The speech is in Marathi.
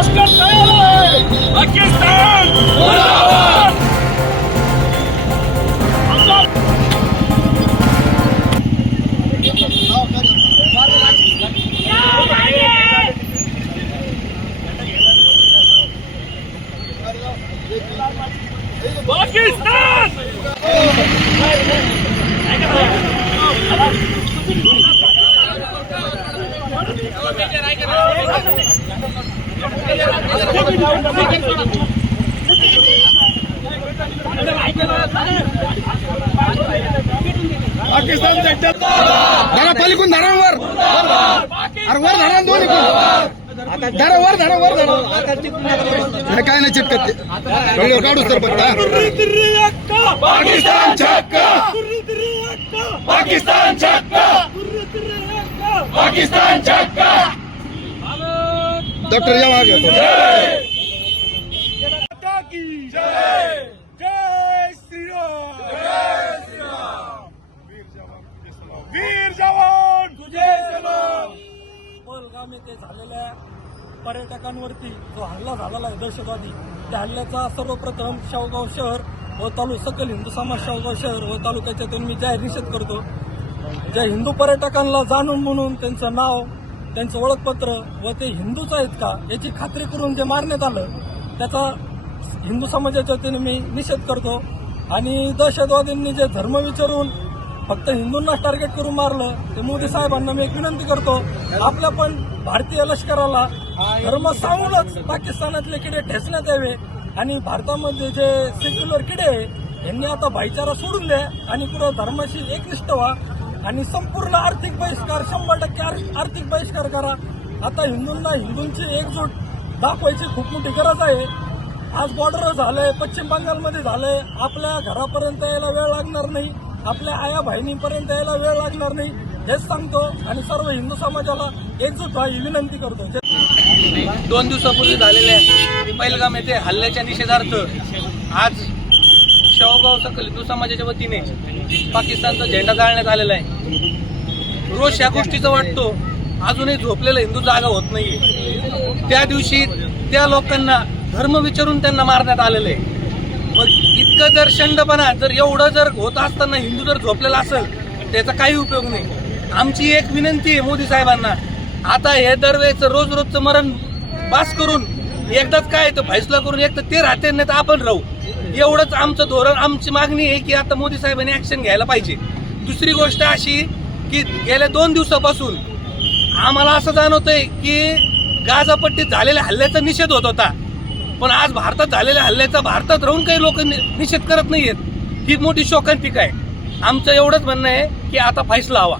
लष्कर तयार आहे पाकिस्तान पाकिस्तान धरा पलीकडून धरा वर. अरे वर धरा दोन पण धरा वर धरा वर धरा काय नाही चिटकत व्हिडिओ काढू तर फक्त पाकिस्तान छक्का. पाकिस्तान छक्का. पाकिस्तान छक्का. डॉक्टर या मागे माता की जय जय श्री राम वीर जवान तुझे सलाम। पहलगाम येथे झालेल्या पर्यटकांवरती जो हल्ला झालेला आहे दहशतवादी त्या हल्ल्याचा सर्वप्रथम शावगाव शहर व तालुका सकल हिंदू समाज शावगाव शहर व तालुक्याच्या त्यांनी मी जाहीर निषेध करतो. ज्या हिंदू पर्यटकांना जाणून म्हणून त्यांचं नाव त्यांचं ओळखपत्र व ते हिंदूच आहेत का याची खात्री करून जे मारण्यात आलं त्याचा हिंदू समाजाच्या वतीने मी निषेध करतो. आणि दहशतवादींनी जे धर्म विचारून फक्त हिंदूंनाच टार्गेट करून मारलं ते मोदी साहेबांना मी एक विनंती करतो. आपल्या पण भारतीय लष्कराला धर्म सांगूनच पाकिस्तानातले किडे ठेचण्यात यावे. आणि भारतामध्ये जे सेक्युलर किडे आहे यांनी आता भाईचारा सोडून द्या आणि पुढं धर्माशी एकनिष्ठ व्हा. आणि संपूर्ण आर्थिक बहिष्कार शंभर टक्के आर- आर्थिक बहिष्कार करा. आता हिंदूंना हिंदूंची एकजूट दाखवायची खूप मोठी गरज आहे. आज बॉर्डर झालंय पश्चिम बंगालमध्ये झालंय. आपल्या घरापर्यंत यायला वेळ लागणार नाही. आपल्या आया बहिणीपर्यंत यायला वेळ लागणार नाही. हेच सांगतो आणि सर्व हिंदू समाजाला एकजूट व्हा ही विनंती करतो. दोन दिवसापूर्वी झालेल्या पहिलगाम येथे हल्ल्याच्या निषेधार्थ आज शेवगाव सकल हिंदू समाजाच्या वतीने पाकिस्तानचा झेंडा जाळण्यात आलेला आहे. रोज या गोष्टीचा वाटतो. अजूनही झोपलेला हिंदू जागा होत नाहीये. त्या दिवशी त्या लोकांना धर्म विचारून त्यांना मारण्यात आलेलं आहे. मग इतकं जर शंडपणा जर एवढं जर होत असताना हिंदू जर झोपलेला असेल त्याचा काही उपयोग नाही. आमची एक विनंती आहे मोदी साहेबांना. आता हे दरवेळेचं रोज रोजचं मरण बास करून एकदाच काय तर फैसला करून एक तर ते राहते नाही तर आपण राहू. एवढंच आमचं धोरण आमची मागणी आहे की आता मोदी साहेबांनी ऍक्शन घ्यायला पाहिजे. दुसरी गोष्ट अशी की गेल्या दोन दिवसापासून आम्हाला असं जाणवतंय की गाजापट्टीत झालेल्या हल्ल्याचा निषेध होत होता. पण आज भारतात झालेल्या हल्ल्याचा भारतात राहून काही लोक निषेध करत नाहीयेत. ही मोठी शोकांतिका आहे. आमचं एवढंच म्हणणं आहे की आता फैसला हवा.